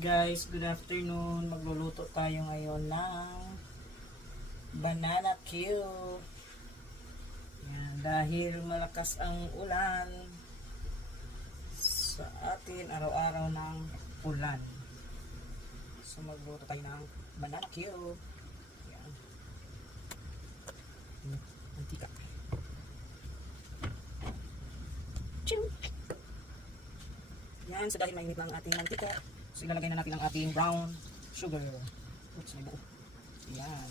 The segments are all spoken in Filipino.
Guys, good afternoon. Magluluto tayo ngayon ng banana Q. Yan, dahil malakas ang ulan sa atin araw-araw ng ulan. So magluluto tayo ng banana Q. Yan. Mantika. Yan, so dahil mainit lang ang ating mantika, so ilalagay na natin ang ating brown sugar. Oops, may buo. Yan.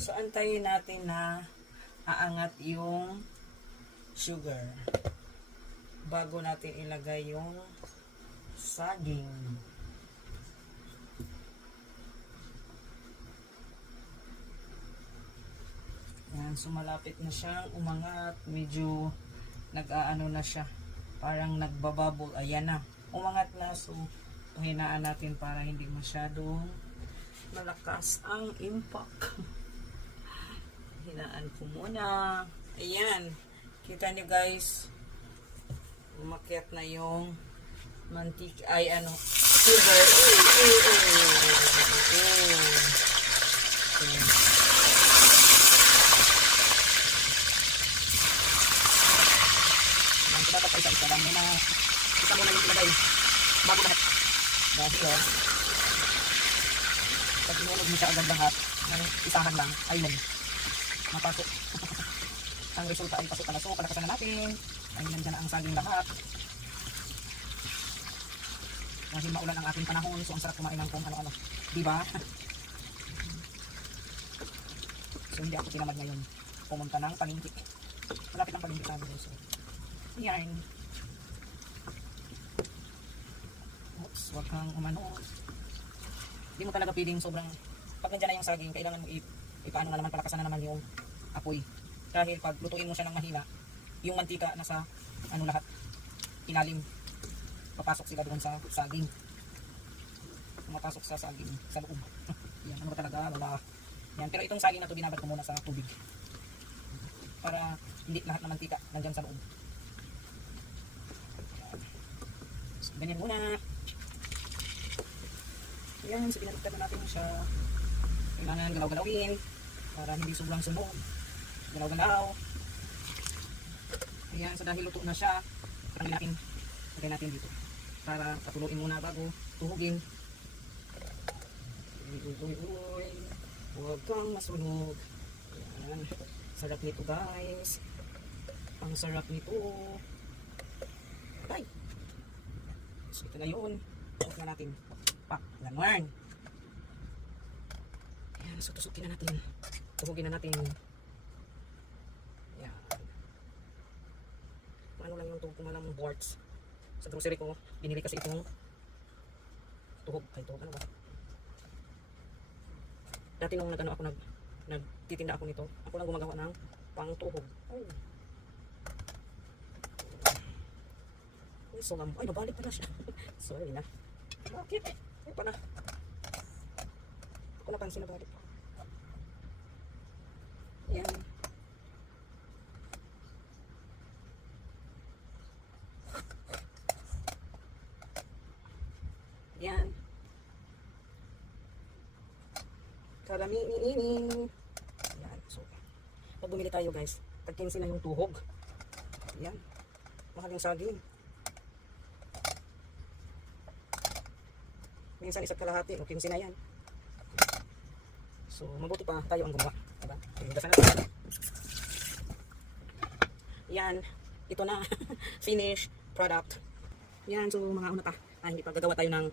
So antayin natin na aangat yung sugar bago natin ilagay yung saging. Yan, so malapit na siyang umangat. Medyo nag-aano na siya. Parang nagbabubble. Ayan na. Umangat na. So, pahinaan natin para hindi masyadong malakas ang impact. Hinaan ko muna. Ayan. Kita nyo guys. Umakyat na yung mantika. Ay, ano. Sugar. Okay. Dapat pa isa-isa lang muna. Isa muna yung ilagay bago lahat. Dahil pag inulog mo siya agad lahat, isahan lang, ayun, mapasok. Ang resulta ay pasok na. So, palakasan na natin. Ayun, nandiyan na ang saging lahat. Dahil maulan ang ating panahon, so ang sarap kumain ng kung ano-ano. Diba? So, hindi ako tinamad ngayon pumunta ng palengke. Malapit ang palengke sa amin. So, yan. Oops, wag kang umano. Hindi mo talaga pwedeng sobrang, pag nandiyan na yung saging, kailangan mo ipaano na naman, palakasan na naman yung apoy. Dahil pag lutuin mo siya ng mahina, yung mantika nasa ano lahat, ilalim. Papasok sila doon sa saging. Mapasok sa saging, sa loob. Yan, ano ba talaga, wala. Yan, pero itong saging na to binabad ko muna sa tubig. Para hindi lahat ng mantika nandyan sa loob. Ganyan muna. Ayan, so pinaliktad na natin siya. Kailangan galaw-galawin para hindi sobrang sunog. Galaw-galaw. Ayan, so dahil luto na siya, lagay natin dito. Para patuluin muna bago tuhugin. Uy, huwag kang masunog. Ayan, sarap nito guys. Ang sarap nito. Bye! So ito na yun. Tusok na natin. Pak, ganun. Ayan, so tusukin na natin. Tuhugin na natin. Ayan. Ano lang yung tuhog kung alam boards. Sa grocery ko, binili kasi itong tuhog. Ay, tuhog ano ba? Dati nung nagtitinda ako nito, ako lang gumagawa ng pang tuhog. Oh. So, ay, nabalik pa na siya. Sorry na. Bakit? Ay, pa na. Ako napansin na balik. Yan. Yan. Karami-ini. Yan. So, pag bumili tayo guys, tag 15 na yung tuhog. Yan. Mahal yung saging. Minsan isa't kalahati, o 15 na yan. So, mabuti pa tayo ang gumawa. Diba? Higasan natin. Yan. Ito na. Finished product. Yan. So, mga una pa. Hindi pa gagawa tayo ng